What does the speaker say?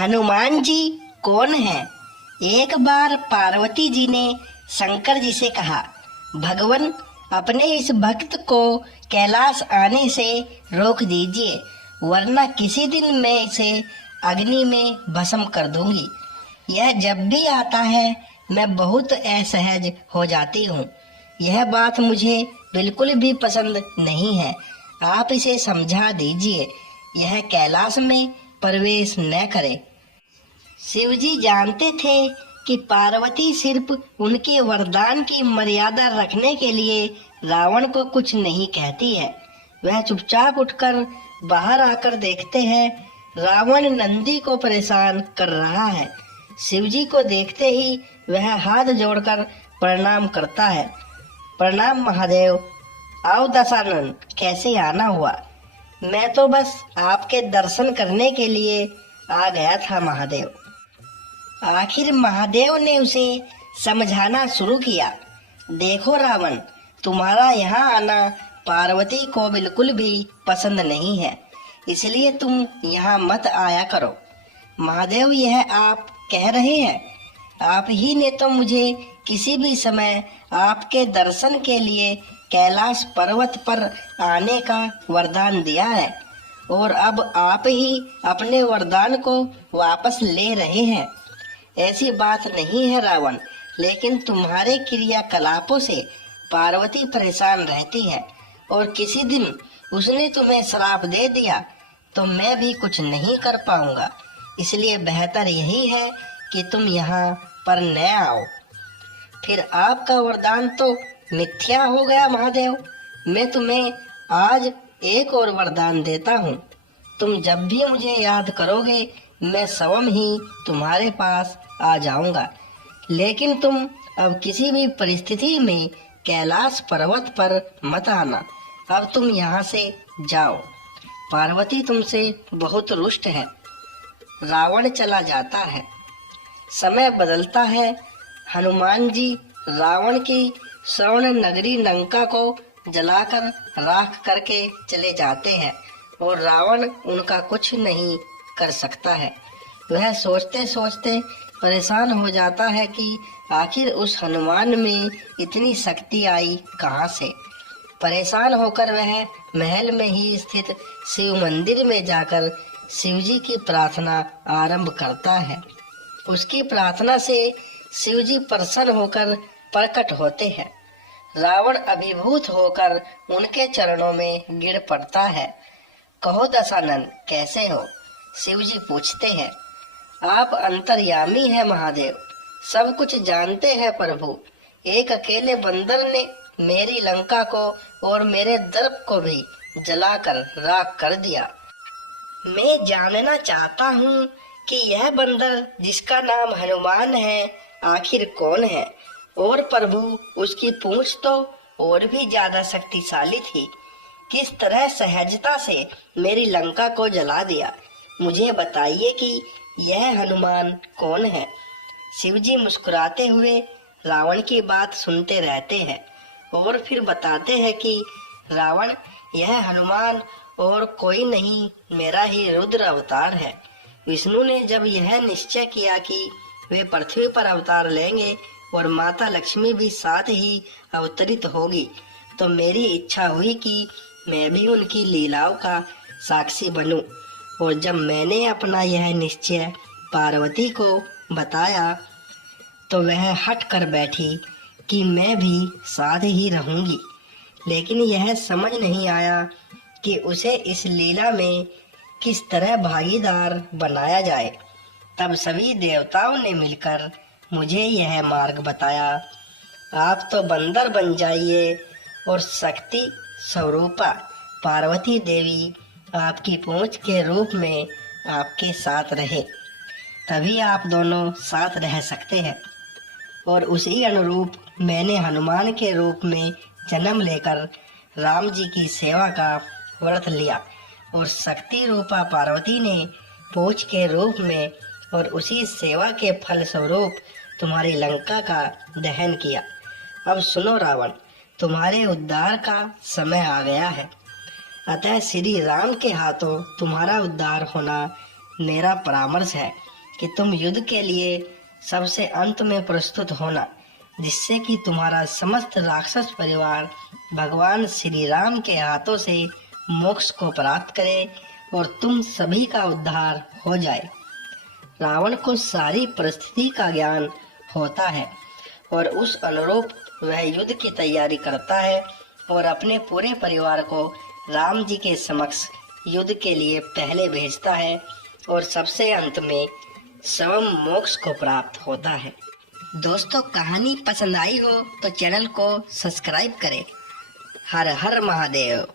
हनुमान जी कौन है? एक बार पार्वती जी ने शंकर जी से कहा, भगवान अपने इस भक्त को कैलाश आने से रोक दीजिए, वरना किसी दिन मैं इसे अग्नि में भस्म कर दूंगी। यह जब भी आता है मैं बहुत असहज हो जाती हूँ। यह बात मुझे बिल्कुल भी पसंद नहीं है। आप इसे समझा दीजिए, यह कैलाश में प्रवेश न करे। शिव जी जानते थे कि पार्वती सिर्फ उनके वरदान की मर्यादा रखने के लिए रावण को कुछ नहीं कहती है। वह चुपचाप उठकर बाहर आकर देखते हैं रावण नंदी को परेशान कर रहा है। शिव जी को देखते ही वह हाथ जोड़कर प्रणाम करता है। प्रणाम महादेव। आओ दशानन, कैसे आना हुआ? मैं तो बस आपके दर्शन करने के लिए आ गया था महादेव। आखिर महादेव ने उसे समझाना शुरू किया। देखो रावण, तुम्हारा यहाँ आना पार्वती को बिल्कुल भी पसंद नहीं है, इसलिए तुम यहाँ मत आया करो। महादेव, यह आप कह रहे हैं? आप ही ने तो मुझे किसी भी समय आपके दर्शन के लिए कैलाश पर्वत पर आने का वरदान दिया है, और अब आप ही अपने वरदान को वापस ले रहे हैं। ऐसी बात नहीं है रावण, लेकिन तुम्हारे क्रियाकलापों से पार्वती परेशान रहती है, और किसी दिन उसने तुम्हें श्राप दे दिया तो मैं भी कुछ नहीं कर पाऊंगा। इसलिए बेहतर यही है कि तुम यहाँ पर न आओ। फिर आपका वरदान तो मिथ्या हो गया महादेव। मैं तुम्हें आज एक और वरदान देता हूँ। तुम जब भी मुझे याद करोगे मैं स्वयं ही तुम्हारे पास आ जाऊंगा, लेकिन तुम अब किसी भी परिस्थिति में कैलाश पर्वत पर मत आना। अब तुम यहाँ से जाओ। पार्वती तुमसे बहुत रुष्ट है। रावण चला जाता है। समय बदलता है। हनुमान जी रावण की स्वर्ण नगरी लंका को जलाकर राख करके चले जाते हैं, और रावण उनका कुछ नहीं कर सकता है। वह सोचते सोचते परेशान हो जाता है कि आखिर उस हनुमान में इतनी शक्ति आई कहाँ से। परेशान होकर वह महल में ही स्थित शिव मंदिर में जाकर शिव जी की प्रार्थना आरंभ करता है। उसकी प्रार्थना से शिव जी प्रसन्न होकर प्रकट होते हैं। रावण अभिभूत होकर उनके चरणों में गिर पड़ता है। कहो दशानन, कैसे हो? शिव जी पूछते हैं। आप अंतर्यामी हैं महादेव, सब कुछ जानते हैं प्रभु। एक अकेले बंदर ने मेरी लंका को और मेरे दर्प को भी जलाकर राख कर दिया। मैं जानना चाहता हूँ कि यह बंदर जिसका नाम हनुमान है आखिर कौन है, और प्रभु उसकी पूंछ तो और भी ज्यादा शक्तिशाली थी। किस तरह सहजता से मेरी लंका को जला दिया। मुझे बताइए कि यह हनुमान कौन है। शिव जी मुस्कुराते हुए रावण की बात सुनते रहते हैं, और फिर बताते हैं कि रावण, यह हनुमान और कोई नहीं, मेरा ही रुद्र अवतार है। विष्णु ने जब यह निश्चय किया कि वे पृथ्वी पर अवतार लेंगे और माता लक्ष्मी भी साथ ही अवतरित होगी, तो मेरी इच्छा हुई कि मैं भी उनकी लीलाओं का साक्षी बनूं। और जब मैंने अपना यह निश्चय पार्वती को बताया तो वह हट कर बैठी कि मैं भी साथ ही रहूंगी। लेकिन यह समझ नहीं आया कि उसे इस लीला में किस तरह भागीदार बनाया जाए। तब सभी देवताओं ने मिलकर मुझे यह मार्ग बताया। आप तो बंदर बन जाइए और शक्ति स्वरूपा पार्वती देवी आपकी पूंछ के रूप में आपके साथ रहे, तभी आप दोनों साथ रह सकते हैं। और उसी अनुरूप मैंने हनुमान के रूप में जन्म लेकर राम जी की सेवा का व्रत लिया, और शक्ति रूपा पार्वती ने पूंछ के रूप में और उसी सेवा के फल स्वरूप तुम्हारी लंका का दहन किया। अब सुनो रावण, तुम्हारे उद्धार का समय आ गया है। अतः श्री राम के हाथों तुम्हारा उद्धार होना मेरा परामर्श है। कि तुम युद्ध के लिए सबसे अंत में प्रस्तुत होना, जिससे कि तुम्हारा समस्त राक्षस परिवार भगवान श्री राम के हाथों से मोक्ष को प्राप्त करे और तुम सभी का उद्धार हो जाए। रावण को सारी परिस्थिति का ज्ञान होता है और उस अनुरूप वह युद्ध की तैयारी करता है और अपने पूरे परिवार को राम जी के समक्ष युद्ध के लिए पहले भेजता है और सबसे अंत में स्वयं मोक्ष को प्राप्त होता है। दोस्तों, कहानी पसंद आई हो तो चैनल को सब्सक्राइब करें। हर हर महादेव।